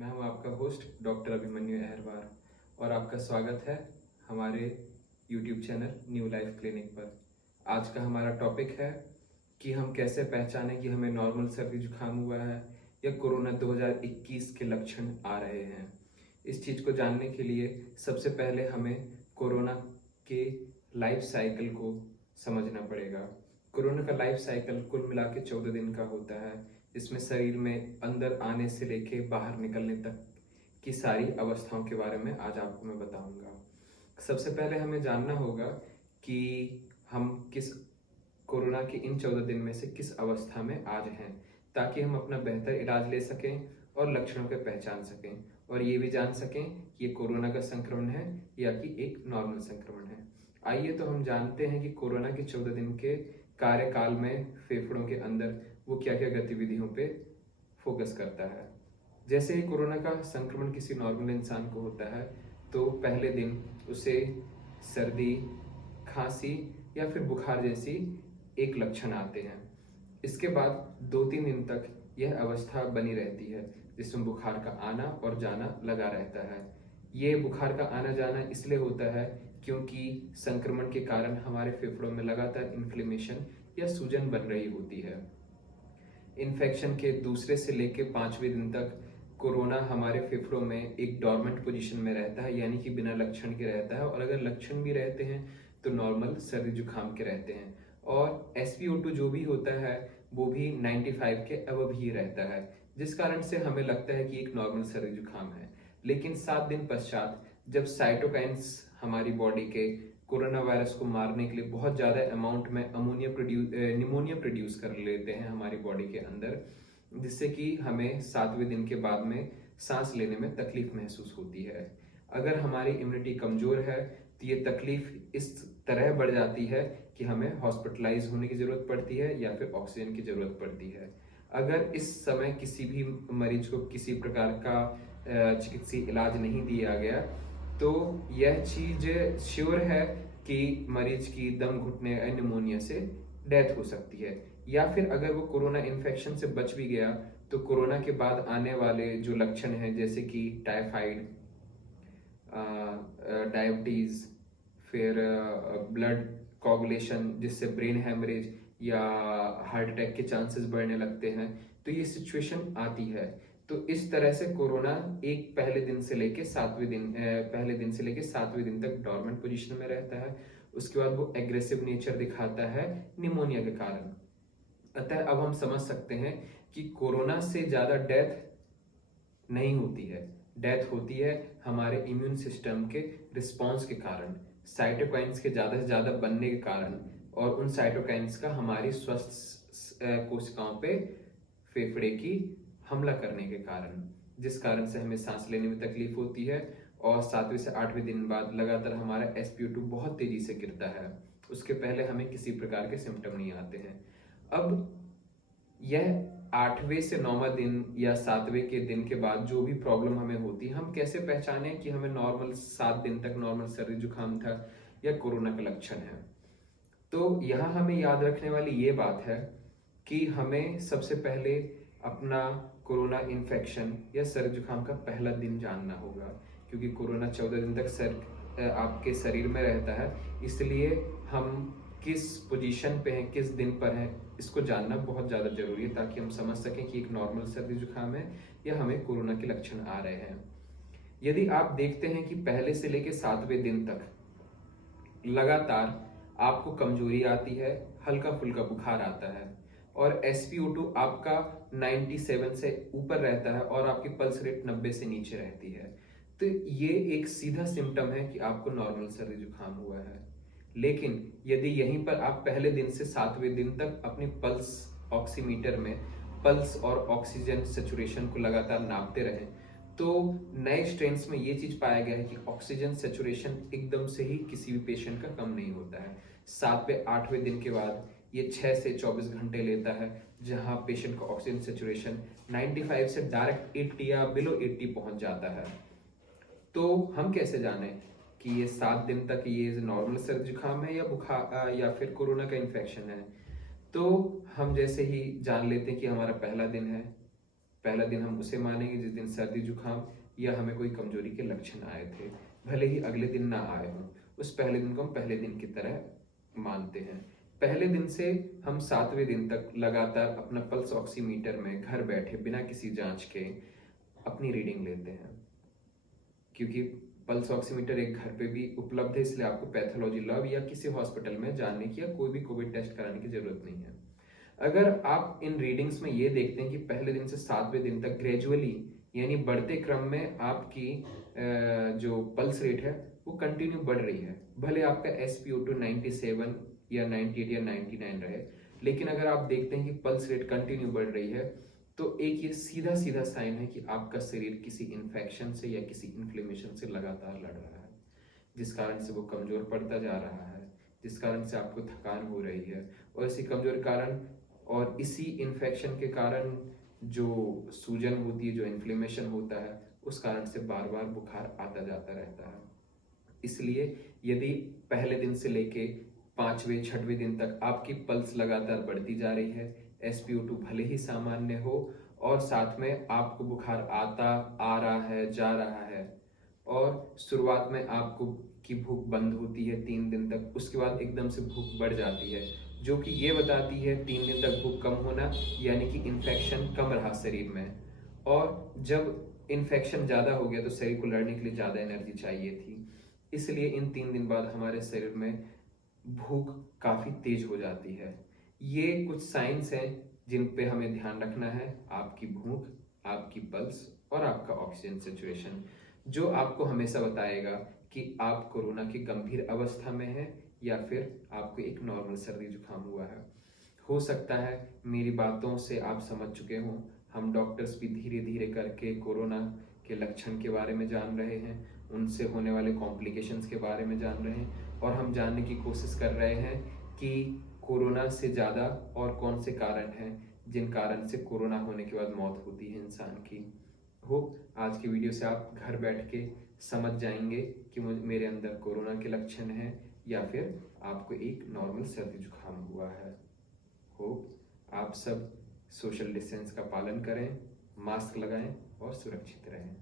मैं हूं आपका होस्ट डॉक्टर अभिमन्यु अहरवार और आपका स्वागत है हमारे YouTube channel new life clinic पर। आज का हमारा टॉपिक है कि हम कैसे पहचानें कि हमें नॉर्मल सर्दी जुकाम हुआ है या कोरोना 2021 के लक्षण आ रहे हैं। इस चीज़ को जानने के लिए सबसे पहले हमें कोरोना के लाइफ साइकिल को समझना पड़ेगा। कोरोना का लाइफ साइकिल कुल मिला के 14 दिन का होता है। इसमें शरीर में अंदर आने से लेके बाहर निकलने तक की सारी अवस्थाओं के बारे में आज आपको मैं बताऊंगा। सबसे पहले हमें जानना होगा कि हम किस कोरोना के इन 14 दिन में से किस अवस्था में आज हैं, ताकि हम अपना बेहतर इलाज ले सकें और लक्षणों के पहचान सकें और ये भी जान सकें कि ये कोरोना का संक्रमण है या कि एक नॉर्मल संक्रमण है। आइए तो हम जानते हैं कि कोरोना के 14 दिन के कार्यकाल में फेफड़ों के अंदर वो क्या क्या गतिविधियों पे फोकस करता है। जैसे ही कोरोना का संक्रमण किसी नॉर्मल इंसान को होता है तो पहले दिन उसे सर्दी, खांसी या फिर बुखार जैसी एक लक्षण आते हैं। इसके बाद 2-3 दिन तक यह अवस्था बनी रहती है जिसमें बुखार का आना और जाना लगा रहता है। ये बुखार का आना जाना इसलिए होता है क्योंकि संक्रमण के कारण हमारे फेफड़ों में लगातार इन्फ्लेमेशन या सूजन बन रही होती है। इन्फेक्शन के दूसरे से लेके 5वें दिन तक कोरोना हमारे फेफड़ों में एक डॉर्मेंट पोजीशन में रहता है, यानी कि बिना लक्षण के रहता है, और अगर लक्षण भी रहते हैं तो नॉर्मल सर्दी जुकाम के रहते हैं। और SpO2 जो भी होता है वो भी 95 के अबव ही रहता है, जिस कारण से हमें लगता है कि एक नॉर्मल सर्दी जुकाम है। लेकिन 7 दिन पश्चात जब साइटोकाइन्स हमारी बॉडी के कोरोना वायरस को मारने के लिए बहुत ज़्यादा अमाउंट में निमोनिया प्रोड्यूस कर लेते हैं हमारी बॉडी के अंदर, जिससे कि हमें 7वें दिन के बाद में सांस लेने में तकलीफ महसूस होती है। अगर हमारी इम्यूनिटी कमज़ोर है तो ये तकलीफ इस तरह बढ़ जाती है कि हमें हॉस्पिटलाइज होने की ज़रूरत पड़ती है या फिर ऑक्सीजन की ज़रूरत पड़ती है। अगर इस समय किसी भी मरीज को किसी प्रकार का चिकित्सीय इलाज नहीं दिया गया तो यह चीज श्योर है कि मरीज की दम घुटने या निमोनिया से डेथ हो सकती है। या फिर अगर वो कोरोना इन्फेक्शन से बच भी गया तो कोरोना के बाद आने वाले जो लक्षण हैं जैसे कि टाइफाइड, डायबिटीज, फिर ब्लड कोगुलेशन जिससे ब्रेन हेमरेज या हार्ट अटैक के चांसेस बढ़ने लगते हैं, तो ये सिचुएशन आती है। तो इस तरह से कोरोना एक पहले दिन से लेके 7वें दिन तक डॉर्मेंट पोजीशन में रहता है। उसके बाद वो एग्रेसिव नेचर दिखाता है निमोनिया के कारण। अतः अब हम समझ सकते हैं कि कोरोना से ज्यादा डेथ नहीं होती है। डेथ होती है हमारे इम्यून सिस्टम के रिस्पॉन्स के कारण, साइटोकाइन्स के ज्यादा से ज्यादा बनने के कारण, और उन साइटोकाइन्स का हमारी स्वस्थ कोशिकाओं पे फेफड़े की हमला करने के कारण, जिस कारण से हमें सांस लेने में तकलीफ होती है। और 7वें से 8वें दिन बाद लगातार हमारा SpO2 बहुत तेजी से गिरता है। उसके पहले हमें किसी प्रकार के सिम्टम नहीं आते हैं। अब यह 8वें से 9वां दिन या 7वें के दिन के बाद जो भी प्रॉब्लम हमें होती है, हम कैसे पहचाने कि हमें नॉर्मल 7 दिन तक नॉर्मल सर्दी जुकाम था या कोरोना का लक्षण है। तो यहाँ हमें याद रखने वाली ये बात है कि हमें सबसे पहले अपना कोरोना इन्फेक्शन या सर्दी जुकाम का पहला दिन जानना होगा, क्योंकि कोरोना 14 दिन तक आपके शरीर में रहता है। इसलिए हम किस पोजीशन पे हैं, किस दिन पर हैं, इसको जानना बहुत ज़्यादा जरूरी है, ताकि हम समझ सकें कि एक नॉर्मल सर्दी जुकाम है या हमें कोरोना के लक्षण आ रहे हैं। यदि आप देखते हैं कि पहले से लेकर 7वें दिन तक लगातार आपको कमजोरी आती है, हल्का फुल्का बुखार आता है और SpO2 आपका 97 से ऊपर रहता है और आपकी पल्स रेट 90 से नीचे रहती है, तो ये एक सीधा सिम्टम है कि आपको नॉर्मल सर्दी जुकाम हुआ है। लेकिन यदि यहीं पर आप पहले दिन से 7वें दिन तक अपनी पल्स ऑक्सीमीटर में पल्स और ऑक्सीजन सेचुरेशन को लगातार नापते रहें, तो नए स्ट्रेन्स में ये चीज पाया गया है कि ऑक्सीजन सेचुरेशन एकदम से ही किसी भी पेशेंट का कम नहीं होता है। 7वें-8वें दिन के बाद ये 6 से 24 घंटे लेता है, जहां पेशेंट का ऑक्सीजन सेचुरेशन 95 से डायरेक्ट 80 या बिलो 80 पहुंच जाता है। तो हम कैसे जाने कि ये 7 दिन तक ये नॉर्मल सर्दी जुकाम है या बुखार या फिर कोरोना का इन्फेक्शन है? तो हम जैसे ही जान लेते हैं कि हमारा पहला दिन है, पहला दिन हम उसे मानेंगे जिस दिन सर्दी जुकाम या हमें कोई कमजोरी के लक्षण आए थे, भले ही अगले दिन ना आए हों, उस पहले दिन को हम पहले दिन की तरह मानते हैं। पहले दिन से हम 7वें दिन तक लगातार अपना पल्स ऑक्सीमीटर में घर बैठे बिना किसी जांच के अपनी रीडिंग लेते हैं, क्योंकि पल्स ऑक्सीमीटर एक घर पे भी उपलब्ध है, इसलिए आपको पैथोलॉजी लैब या किसी हॉस्पिटल में जाने की या कोई भी कोविड टेस्ट कराने की जरूरत नहीं है। अगर आप इन रीडिंग्स में ये देखते हैं कि पहले दिन से 7वें दिन तक ग्रेजुअली यानी बढ़ते क्रम में आपकी जो पल्स रेट है वो कंटिन्यू बढ़ रही है, भले आपका SpO2 97 या 98 या 99 रहे, लेकिन अगर आप देखते हैं कि पल्स रेट कंटिन्यू बढ़ रही है तो एक ये सीधा सीधा साइन है कि आपका शरीर किसी इन्फेक्शन से या किसी इन्फ्लेमेशन से लगातार लड़ रहा है, जिस कारण से वो कमजोर पड़ता जा रहा है, जिस कारण से आपको थकान हो रही है। और इसी कमजोर कारण और इसी इन्फेक्शन के कारण जो सूजन होती है, जो इन्फ्लेमेशन होता है, उस कारण से बार बार बुखार आता जाता रहता है। इसलिए यदि पहले दिन से लेके 5वें 6वें दिन तक आपकी पल्स लगातार बढ़ती जा रही है, SpO2 भले ही सामान्य हो और साथ में आपको बुखार आ रहा है, जा रहा है, और शुरुआत में आपको की भूख बंद होती है 3 दिन तक, उसके बाद एकदम से भूख बढ़ जाती है, जो कि ये बताती है 3 दिन तक भूख कम होना, यानी कि इन्फेक्शन कम रहा शरीर में। और जब इन्फेक्शन ज़्यादा हो गया तो शरीर को लड़ने के लिए ज़्यादा एनर्जी चाहिए थी, इसलिए इन 3 दिन बाद हमारे शरीर में भूख काफ़ी तेज हो जाती है। ये कुछ साइंस हैं जिन पे हमें ध्यान रखना है, आपकी भूख, आपकी पल्स और आपका ऑक्सीजन सिचुएशन, जो आपको हमेशा बताएगा कि आप कोरोना की गंभीर अवस्था में हैं या फिर आपको एक नॉर्मल सर्दी जुकाम हुआ है। हो सकता है मेरी बातों से आप समझ चुके हों, हम डॉक्टर्स भी धीरे धीरे करके कोरोना के लक्षण के बारे में जान रहे हैं, उनसे होने वाले कॉम्प्लिकेशंस के बारे में जान रहे हैं, और हम जानने की कोशिश कर रहे हैं कि कोरोना से ज़्यादा और कौन से कारण हैं जिन कारण से कोरोना होने के बाद मौत होती है इंसान की। होप आज की वीडियो से आप घर बैठ के समझ जाएंगे कि मेरे अंदर कोरोना के लक्षण हैं या फिर आपको एक नॉर्मल सर्दी जुकाम हुआ है। होप आप सब सोशल डिस्टेंस का पालन करें, मास्क लगाएं और सुरक्षित रहें।